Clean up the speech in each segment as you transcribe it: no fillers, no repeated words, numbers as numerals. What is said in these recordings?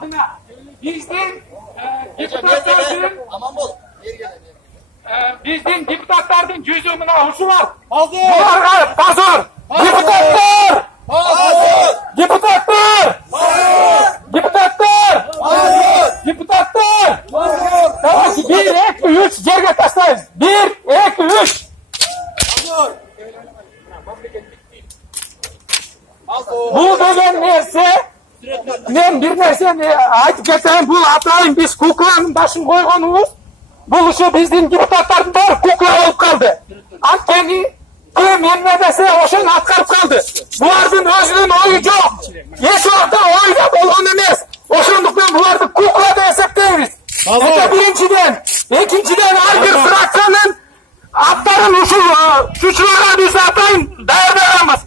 adına bizden депутаттардың bizden депутаттардың жүзі мына ұшы бар. Бұларға позор! Депутаттар! Депутаттар! Депутаттар! Депутаттар! Давайте 1, 2, 3 жерге тастаймыз. 1, 2, 3. Бұл деген нәрсе, мен бір нәрсені айтып кетейін, бұл атайын біз кукланың башын қойғанымыз, бұл үші біздің депутаттардың бәрі кукла болып қалды. Анткени кім емне десе ошон атқарып қалды. Бұлардың өзінің ойы жоқ. Еш уақытта ойда болған емес. Ошондуктан бұларды кукла деп есептейміз. Это биринчиден. Экинчиден әрбір фракцияның аттарын ушуларға біз атайын даярдаймыз.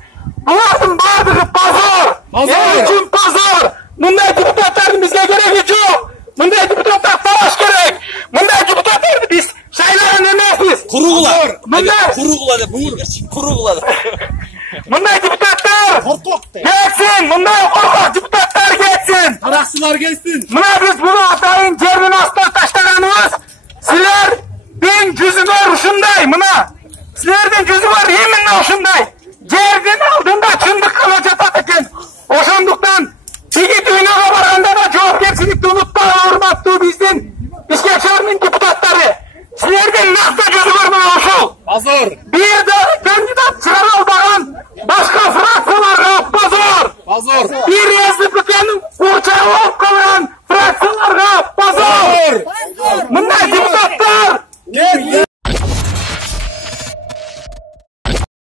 Бұлардың бардығы позор. Ел үшін позор. Мұндай депутаттардың бізге керегі жоқ. Мұндай депутаттар талаш керек. Мұндай депутаттарды біз шайлаған емеспіз. Құруғылар. Құруғылар. Мұндай депутаттар кетсін. Мұндай қорқақ депутаттар кетсін. Тарақшылар кетсін. Мұна біз бұл атайын жердің астына таштағанымыз. Сілердің жүзіңер ұшындай. Мұна. Сілердің жүзіңер именно ұшындай.